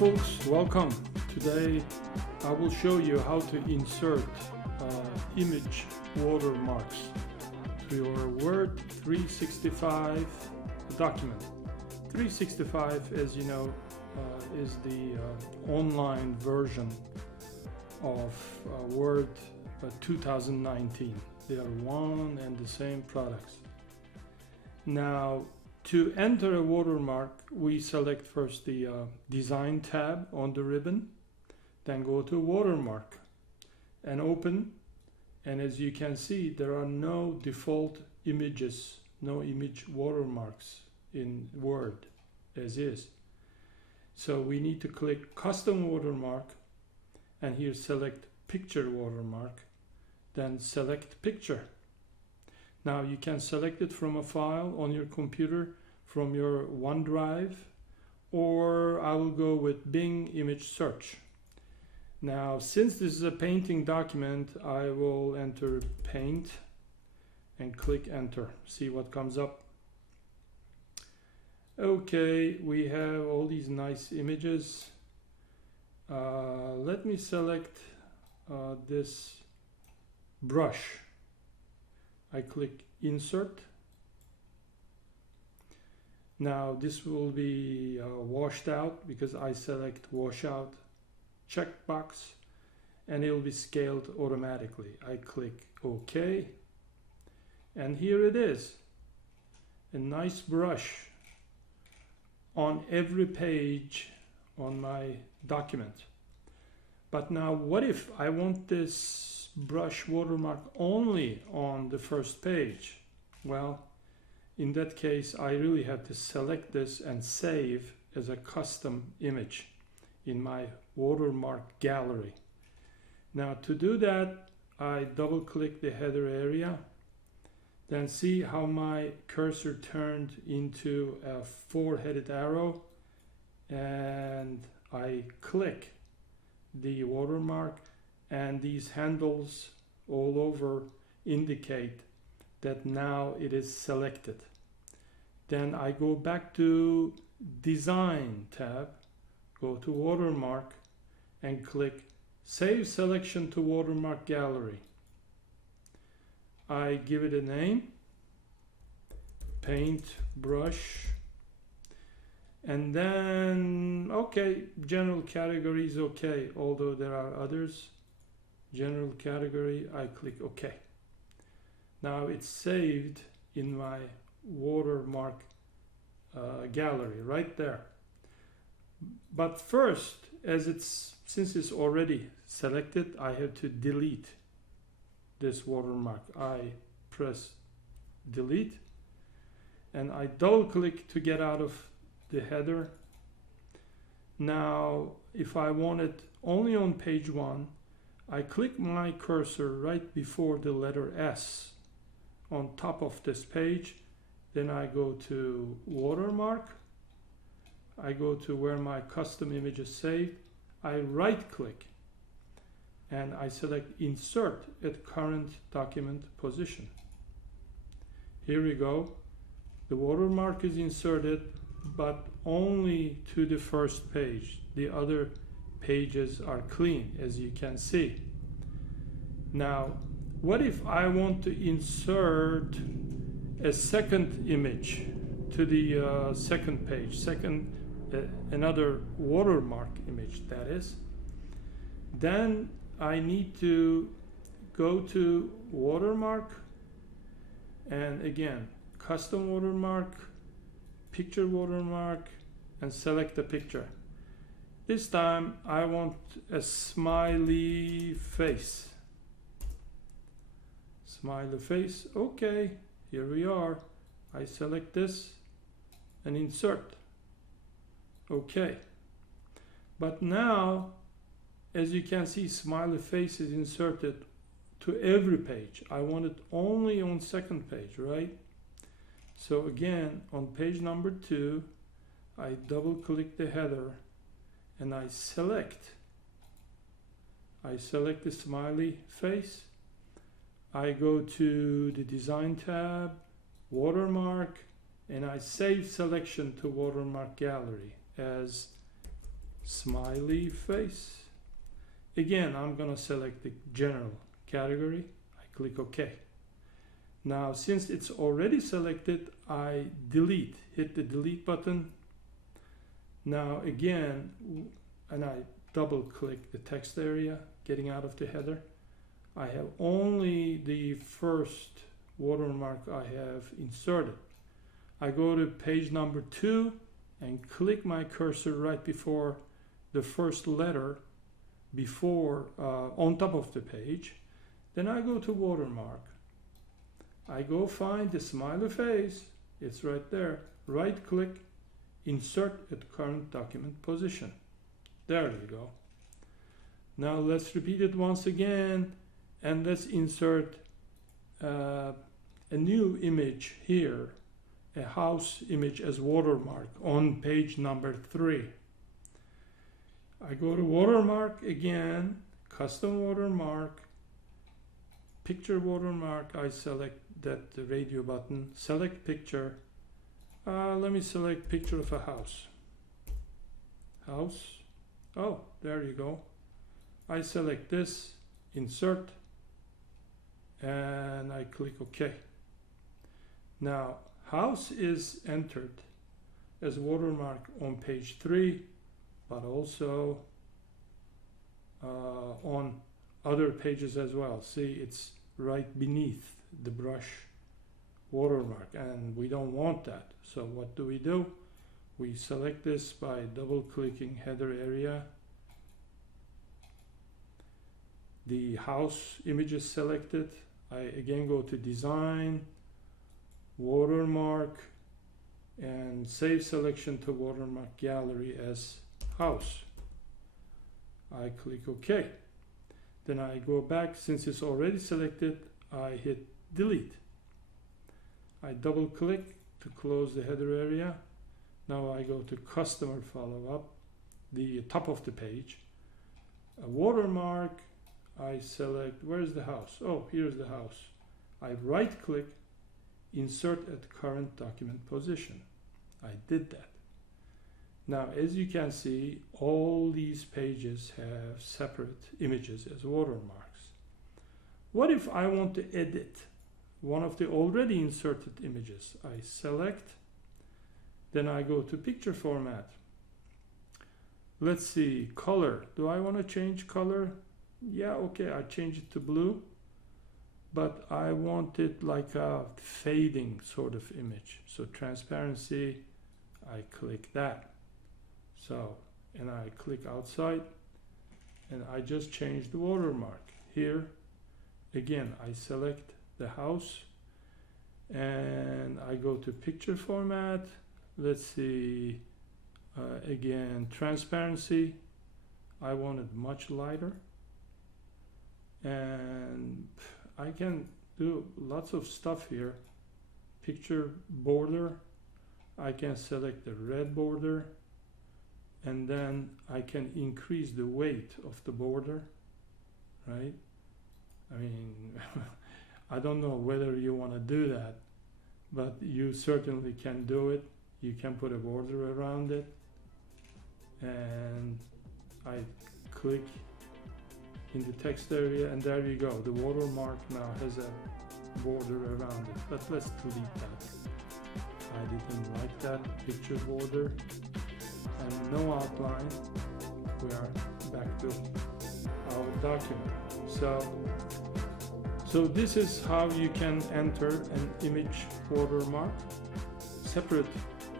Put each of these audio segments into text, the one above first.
folks, welcome. Today I will show you how to insert image watermarks to your Word 365 document. 365, as you know, is the online version of Word 2019. They are one and the same products. Now, to enter a watermark, we select first the Design tab on the ribbon, then go to Watermark and open. And as you can see, there are no default images, no image watermarks in Word as is. So we need to click Custom Watermark, and here select Picture Watermark, then select Picture. Now you can select it from a file on your computer, from your OneDrive, or I will go with Bing Image Search. Now, since this is a painting document, I will enter Paint and click Enter. See what comes up. Okay, we have all these nice images. Let me select this brush. I click Insert. Now this will be washed out because I select Wash Out checkbox, and it will be scaled automatically. I click OK, and here it is, a nice brush on every page on my document. But now what if I want this brush watermark only on the first page? Well, in that case, I really have to select this and save as a custom image in my watermark gallery. Now to do that, I double click the header area, then see how my cursor turned into a four-headed arrow, and I click the watermark, and these handles all over indicate that now it is selected. Then I go back to Design tab, go to Watermark, and click Save Selection to Watermark Gallery. I give it a name, Paint Brush, and then, okay, general category is okay, although there are others. General category, I click OK. Now it's saved in my watermark gallery right there. But first, since it's already selected, I have to delete this watermark. I press delete, and I double click to get out of the header. Now if I want it only on page 1, I click my cursor right before the letter S on top of this page. Then I go to Watermark. I go to where my custom image is saved. I right click and I select Insert at Current Document Position. Here we go. The watermark is inserted, but only to the first page. The other pages are clean, as you can see. Now, what if I want to insert a second image to the second page, another watermark image, that is? Then I need to go to Watermark, and again, Custom Watermark, Picture Watermark, and select the picture. This time I want a smiley face. Smiley face, okay, here we are. I select this and insert. Okay. But now, as you can see, smiley face is inserted to every page. I want it only on second page, right? So again, on page number 2, I double click the header and I select the smiley face. I go to the Design tab, Watermark, and I save selection to Watermark Gallery as smiley face. Again, I'm gonna select the general category. I click OK. Now, since it's already selected, I hit the delete button. Now again, and I double click the text area, getting out of the header. I have only the first watermark I have inserted. I go to page number 2 and click my cursor right before the first letter on top of the page. Then I go to watermark. I go find the smiley face. It's right there. Right click, insert at current document position. There you go. Now let's repeat it once again, and let's insert a new image here, a house image as watermark on page number 3. I go to watermark again, custom watermark, picture watermark. I select that the radio button, select picture. Let me select picture of a house. Oh, there you go. I select this, insert, and I click OK. Now, house is entered as watermark on page 3, but also on other pages as well. See, it's right beneath the brush watermark, and we don't want that. So what do? We select this by double clicking header area. The house image is selected. I again go to design, watermark, and save selection to watermark gallery as house. I click OK. Then I go back. Since it's already selected, I hit delete. I double click to close the header area. Now I go to customer follow-up, the top of the page. A watermark, I select, where's the house? Oh, here's the house. I right click, insert at current document position. I did that. Now, as you can see, all these pages have separate images as watermarks. What if I want to edit one of the already inserted images? I select, then I go to picture format. Let's see, color. Do I want to change color? Yeah, okay, I change it to blue, but I want it like a fading sort of image. So transparency, I click that. So, and I click outside, and I just change the watermark. Here, again, I select the house, and I go to picture format. Let's see, again, transparency. I want it much lighter. And I can do lots of stuff here. Picture border, I can select the red border, and then I can increase the weight of the border, right? I mean, I don't know whether you want to do that, but you certainly can do it. You can put a border around it, and I click in the text area, and there you go. The watermark now has a border around it, but let's delete that. I didn't like that picture border, and no outline. We are back to our document. So this is how you can enter an image watermark, separate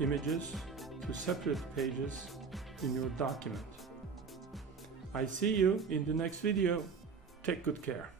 images to separate pages in your document. I see you in the next video. Take good care.